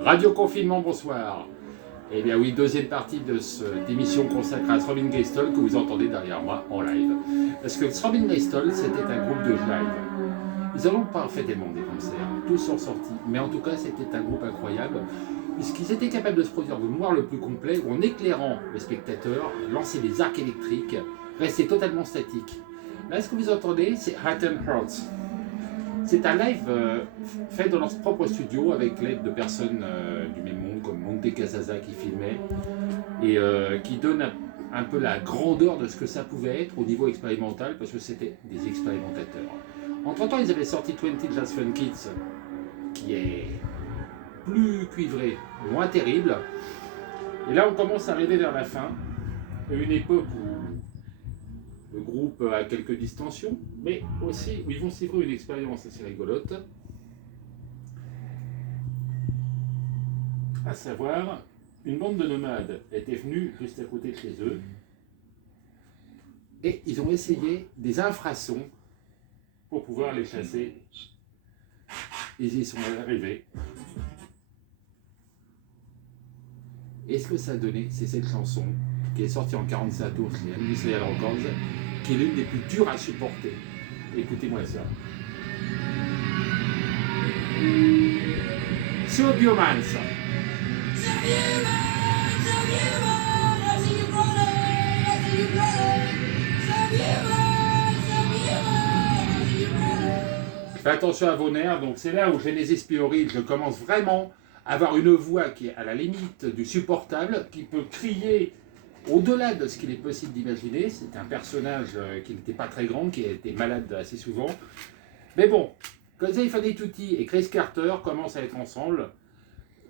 Radio Confinement, bonsoir. Eh bien oui, deuxième partie de cette émission consacrée à Throbbing Gristle que vous entendez derrière moi en live. Parce que Throbbing Gristle, c'était un groupe de live. Ils n'ont pas fait tellement des concerts, tous sont sortis. Mais en tout cas, c'était un groupe incroyable, puisqu'ils étaient capables de se produire de noir le plus complet, où en éclairant les spectateurs, lancer des arcs électriques, rester totalement statique. Là, ce que vous entendez, c'est Hatton Hearts. C'est un live fait dans leur propre studio avec l'aide de personnes du même monde comme Monte Casasa qui filmait et qui donne un peu la grandeur de ce que ça pouvait être au niveau expérimental parce que c'était des expérimentateurs. Entre temps, ils avaient sorti 20 Jazz Fun Kids qui est plus cuivré, moins terrible. Et là, on commence à arriver vers la fin, une époque où le groupe a quelques distensions, mais aussi où ils vont se livrer une expérience assez rigolote, à savoir, une bande de nomades était venue juste à côté de chez eux, et ils ont essayé des infrasons pour pouvoir les chasser. Ils y sont arrivés. Et ce que ça a donné, c'est cette chanson qui est sortie en 45 tours chez Industrial Records, qui est l'une des plus dures à supporter. Écoutez-moi ça. Subbumance. Faites attention à vos nerfs, donc c'est là où Genesis Theory, je commence vraiment à avoir une voix qui est à la limite du supportable, qui peut crier au-delà de ce qu'il est possible d'imaginer. C'est un personnage qui n'était pas très grand, qui a été malade assez souvent. Mais bon, Kosei Fanituti et Chris Carter commencent à être ensemble.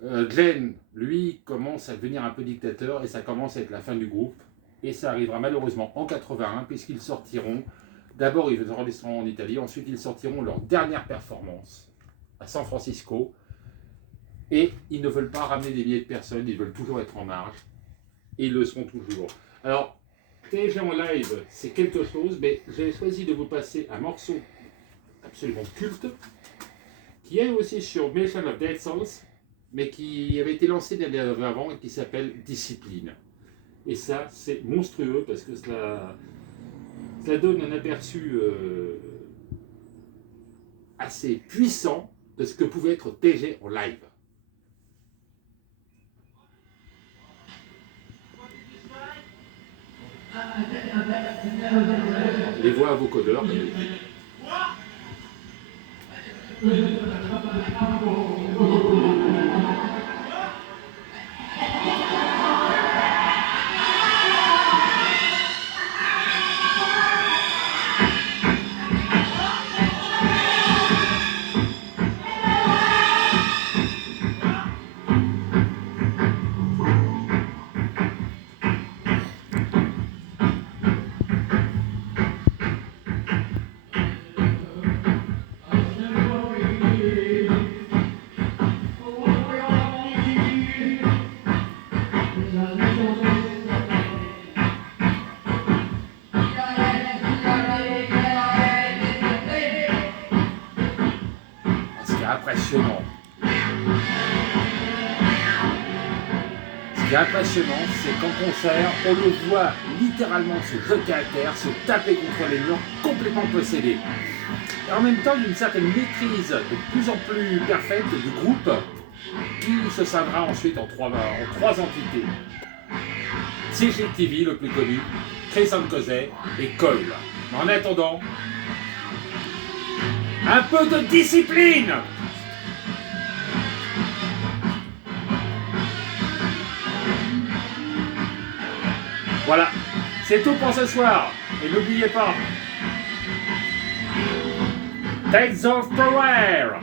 Glenn, lui, commence à devenir un peu dictateur et ça commence à être la fin du groupe. Et ça arrivera malheureusement en 81 puisqu'ils sortiront, d'abord ils enregistreront en Italie, ensuite ils sortiront leur dernière performance à San Francisco. Et ils ne veulent pas ramener des milliers de personnes, ils veulent toujours être en marge. Et ils le seront toujours. Alors, TG en live, c'est quelque chose, mais j'ai choisi de vous passer un morceau absolument culte, qui est aussi sur Mission of Dead Souls, mais qui avait été lancé l'année avant et qui s'appelle Discipline. Et ça, c'est monstrueux parce que cela donne un aperçu assez puissant de ce que pouvait être TG en live. Les voix à vocodeurs. Impressionnant. Ce qui est impressionnant, c'est qu'en concert, on le voit littéralement se jeter à terre, se taper contre les murs, complètement possédé. Et en même temps, d'une certaine maîtrise de plus en plus parfaite du groupe, qui se scindra ensuite en trois entités. CGTV, le plus connu, Chris Kosei et Cole. Mais en attendant, un peu de discipline! Voilà, c'est tout pour ce soir. Et n'oubliez pas, Tales of Power.